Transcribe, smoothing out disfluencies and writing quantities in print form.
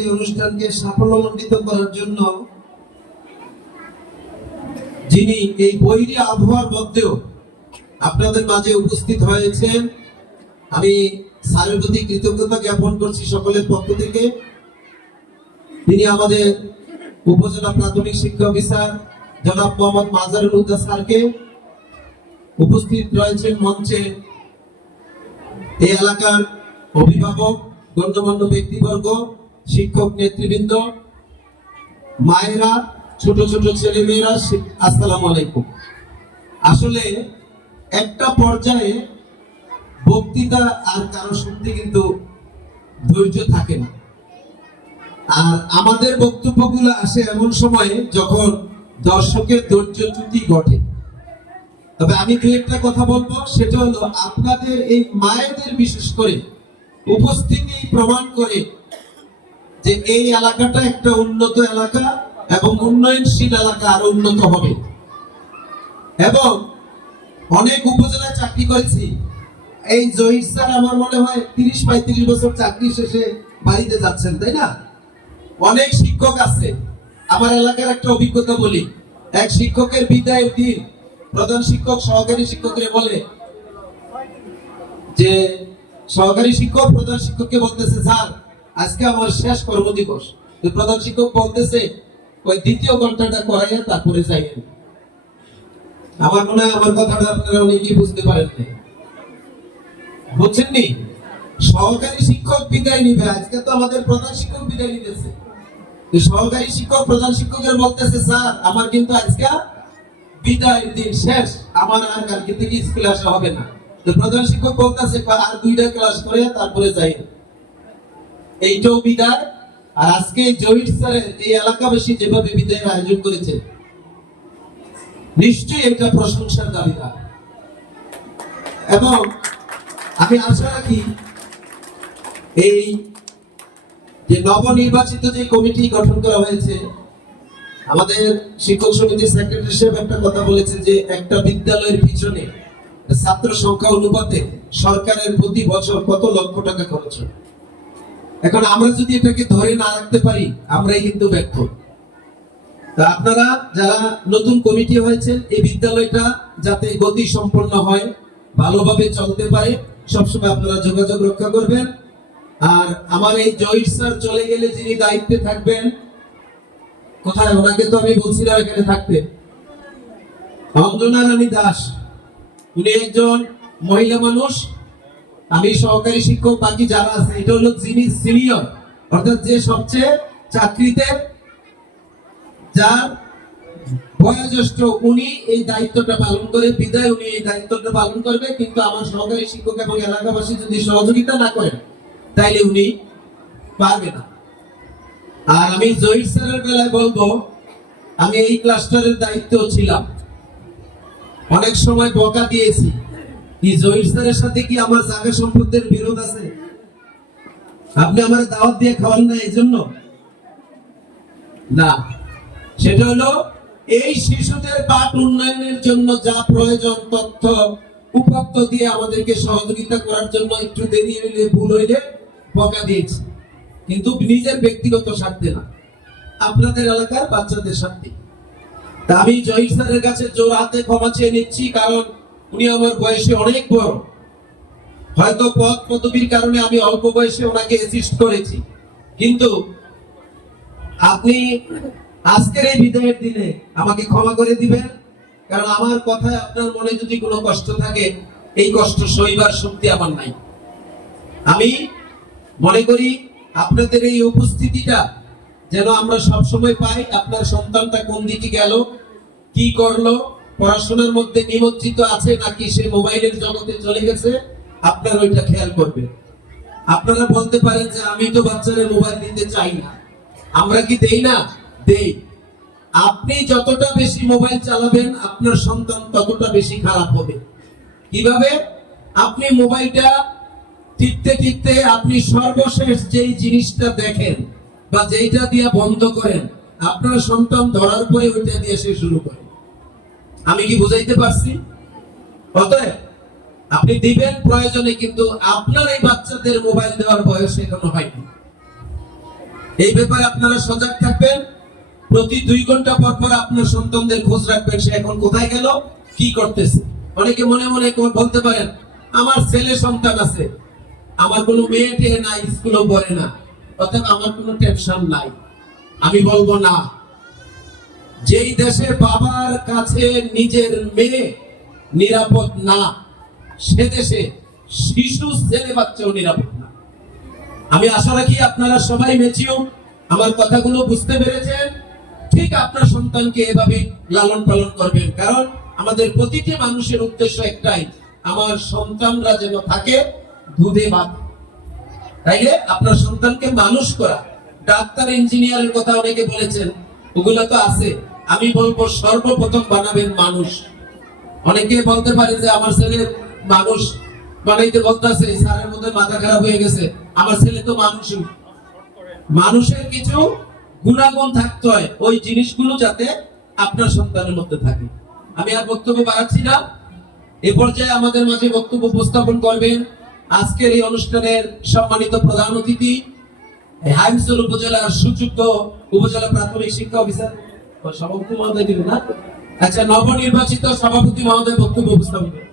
এই অনুষ্ঠানকে সাফল্যমণ্ডিত করার জন্য যিনি এই বৈরী আবহাওয়ার মধ্যেও আপনাদের মাঝে উপস্থিত হয়েছেন, আমি স্যারের প্রতি কৃতজ্ঞতা জ্ঞাপন করছি সকলের পক্ষ থেকে। তিনি আমাদের উপজেলা প্রাথমিক শিক্ষা অফিসার জনাব মোহাম্মদ মাজারুল হুদা স্যারকে, উপস্থিত রয়েছেন মঞ্চে এই এলাকার অভিভাবক, গণ্যমান্য ব্যক্তিবর্গ, শিক্ষক নেতৃবৃন্দ, মায়েরা, ছোট ছোট ছেলে মেয়েরা, আসসালামু আলাইকুম। আসলে একটা পর্যায়ে বক্তৃতা আর কারো শুনতে কিন্তু ধৈর্য থাকে না, আর আমাদের বক্তব্যগুলো আসে এমন সময়ে যখন দর্শকের ধৈর্যচ্যুতি ঘটে। তবে আমি দু একটা কথা বলবো, সেটা হলো আপনাদের এই মায়েদের বিশেষ করে উপস্থিতি প্রমাণ করে যে এই এলাকাটা একটা উন্নত এলাকা এবং উন্নয়নশীল এলাকা, আরো উন্নত হবে। এবং অনেক উপজেলায় চাকরি করেছি, এই জহির স্যার আমার মনে হয় 30-35 বছর চাকরি শেষে বাড়িতে যাচ্ছেন, তাই না? অনেক শিক্ষক আছে। আমার এলাকার একটা অভিজ্ঞতা বলি, এক শিক্ষকের বিদায়ের দিন প্রধান শিক্ষক সহকারী শিক্ষককে বলে যে, সহকারী শিক্ষক প্রধান শিক্ষককে বলতেছে, স্যার আজকে আমার শেষ কর্মদিবস। প্রধান শিক্ষক বলতেছে, ওই দ্বিতীয় ঘন্টাটা করাইয়া তারপরে যাইয়েন। আমার মনে হয় আমার কথাটা আপনারা অনেকেই বুঝতে পারেননি, বুঝছেননি? সহকারী শিক্ষক বিদায় নিবে, আজকে তো আমাদের প্রধান শিক্ষক বিদায় নিতেছে। সহকারী শিক্ষক প্রধান শিক্ষকের বলতেছে, স্যার আমার কিন্তু আজকে বিদায়ের দিন শেষ, আমার আর কালকে থেকে স্কুলে আসা হবে না। তো প্রধান শিক্ষক বলতেছে, আর 2টা ক্লাস করে তারপরে যাই। এইটাও বিদায়। আর আজকে জহির স্যারের এই এলাকাবাসী যেভাবে বিদায়ের আয়োজন করেছে, নিশ্চয়ই এটা প্রশংসার দাবিদার। এবং আমি আশা রাখি এই যে নবনির্বাচিত যে কমিটি গঠন করা হয়েছে, আমাদের শিক্ষক সমিতির সেক্রেটারি সাহেব একটা কথা বলেছে যে একটা বিদ্যালয়ের পিছনে ছাত্র সংখ্যা অনুপাতে সরকারের প্রতি বছর কত লক্ষ টাকা খরচ হয়। এখন আমরা যদি এটাকে ধরে না রাখতে পারি, আমরাই কিন্তু ব্যর্থ। তা আপনারা যারা নতুন কমিটি হয়েছে, এই বিদ্যালয়টা যাতে গতি সম্পন্ন হয়, ভালোভাবে চলতে পারে, সবসময় আপনারা যোগাযোগ রক্ষা করবেন। আর আমার এই জহির স্যার চলে গেলে যিনি দায়িত্বে থাকবেন, কোথায় ওনাকে তো আমি বলছিলাম এখানে থাকতে, অঞ্জনা রানী দাস, উনি একজন মহিলা মানুষ। আমি সহকারী শিক্ষক, বাকি যারা আছে, এটা হলো যিনি সিনিয়র, অর্থাৎ যে সবচেয়ে চাকরিতে যার বয়োজ্যেষ্ঠ, উনি এই দায়িত্বটা পালন করে বিদায় উনি এই দায়িত্বটা পালন করবে। কিন্তু আমার সহকারী শিক্ষক এবং এলাকাবাসী যদি সহযোগিতা না করেন, তাইলে উনি পারবে না। আর আমি জহির স্যারের বেলায় বলবো, আমি এই ক্লাস্টারের দায়িত্ব ছিলাম, অনেক সময় বকা দিয়েছি। কি জহির স্যারের সাথে কি আমার জায়গা সম্পত্তির বিরোধ আছে? আপনি আমার দাওয়াত দিয়ে খাওয়ান না এই জন্য না, সেটা হলো এই শিশুদের পাঠ উন্নয়নের জন্য যা প্রয়োজন তথ্য উপাত্ত দিয়ে আমাদেরকে সহযোগিতা করার জন্য একটু দেরি হইলে, ভুল হইলে বকা দিয়েছি, কিন্তু নিজের ব্যক্তিগত স্বার্থে না, আপনাদের এলাকার বাচ্চাদের স্বার্থে। তা আমি জহির স্যারের কাছে জোর হাতে ক্ষমা চেয়ে নিচ্ছি, কারণ উনি আমার বয়সে অনেক বড়। হয়তো পদ পদবীর কারণে আমি অল্প বয়সে ওনাকে অ্যাসিস্ট করেছি, কিন্তু আপনি আজকের এই বিদায়ের দিনে আমাকে ক্ষমা করে দিবেন, কারণ আমার কথায় আপনার মনে যদি কোনো কষ্ট থাকে, এই কষ্ট সইবার শক্তি আমার নাই। আমি মনে করি আপনাদের এই উপস্থিতিটা যেন আমরা সব সময় পাই। আপনার সন্তানটা কোন দিকে গেল, কি করলো, পড়াশোনার মধ্যে নিমজ্জিত আছে নাকি সে মোবাইলের জগতে চলে গেছে, আপনারা ওইটা খেয়াল করবেন। আপনারা বলতে পারেন যে আমি তো বাচ্চাদের মোবাইল দিতে চাই না, আমরা কি দেই না? দেই। আপনি যতটা বেশি মোবাইল চালাবেন, আপনার সন্তান ততটা বেশি খারাপ হবে। কিভাবে? আপনি মোবাইলটা টিপতে টিপতে আপনি সর্বশেষ যেই জিনিসটা দেখেন বা যেইটা দিয়ে বন্ধ করেন, আপনার সন্তান ধরার পরে ওইটা দিয়ে সে শুরু করে। আমি কি বুঝাইতে পারছি? অতএব আপনি দিবেন প্রয়োজনে, কিন্তু আপনার এই বাচ্চাদের মোবাইল দেওয়ার বয়স এখনো হয়নি। এই ব্যাপারে আপনারা সজাগ থাকবেন। প্রতি 2 ঘন্টা পর পর আপনার সন্তানদের খোঁজ রাখবেন, সে এখন কোথায় গেল, কি করতেছে। অনেকে মনে মনে বলতে পারেন আমার ছেলে সন্তান আছে, আমার কোনো মেয়ে টেয়ে নাই, স্কুলও পড়ে না, অতএব আমার কোনো টেনশন নাই। আমি বলবো না, যেই দেশে বাবার কাছে নিজের মেয়ে নিরাপদ না, সে দেশে শিশু ছেলে বাচ্চাও নিরাপদ না। আমি আশা রাখি আপনারা সবাই ম্যাচিওর, আমার কথাগুলো বুঝতে পেরেছেন। ঠিক আপনার সন্তানকে এভাবে লালন পালন করবেন, কারণ আমাদের প্রতিটি মানুষের উদ্দেশ্য একটাই, আমার সন্তানরা যেন থাকে দুধে ভাত। তাইলে আপনার সন্তানকে মানুষ করা। ডাক্তার ইঞ্জিনিয়ারের কথা অনেকে বলেছেন, ওগুলো তো আছে। আমি বলবো সর্বপ্রথম বানাবেন মানুষ। অনেকে বলতে পারে যে আমার ছেলে মানুষ বানাইতে বলতেছে, স্যারের মধ্যে মাথা খারাপ হয়ে গেছে, আমার ছেলে তো মানুষই। মানুষের কিছু গুণাগুণ থাকতে হয়, ওই জিনিসগুলো যাতে আপনার সন্তানের মধ্যে থাকে। আমি আর বক্তব্য বাড়াচ্ছি না। এ পর্যায়ে আমাদের মাঝে বক্তব্য উপস্থাপন করবেন আজকের এই অনুষ্ঠানের সম্মানিত প্রধান অতিথি, হাইমসল উপজেলার সুযোগ্য উপজেলা প্রাথমিক শিক্ষা অফিসার সভাপতি মহোদয় দিবেন না? আচ্ছা, নবনির্বাচিত সভাপতি মহোদয় বক্তব্য উপস্থাপন করবেন।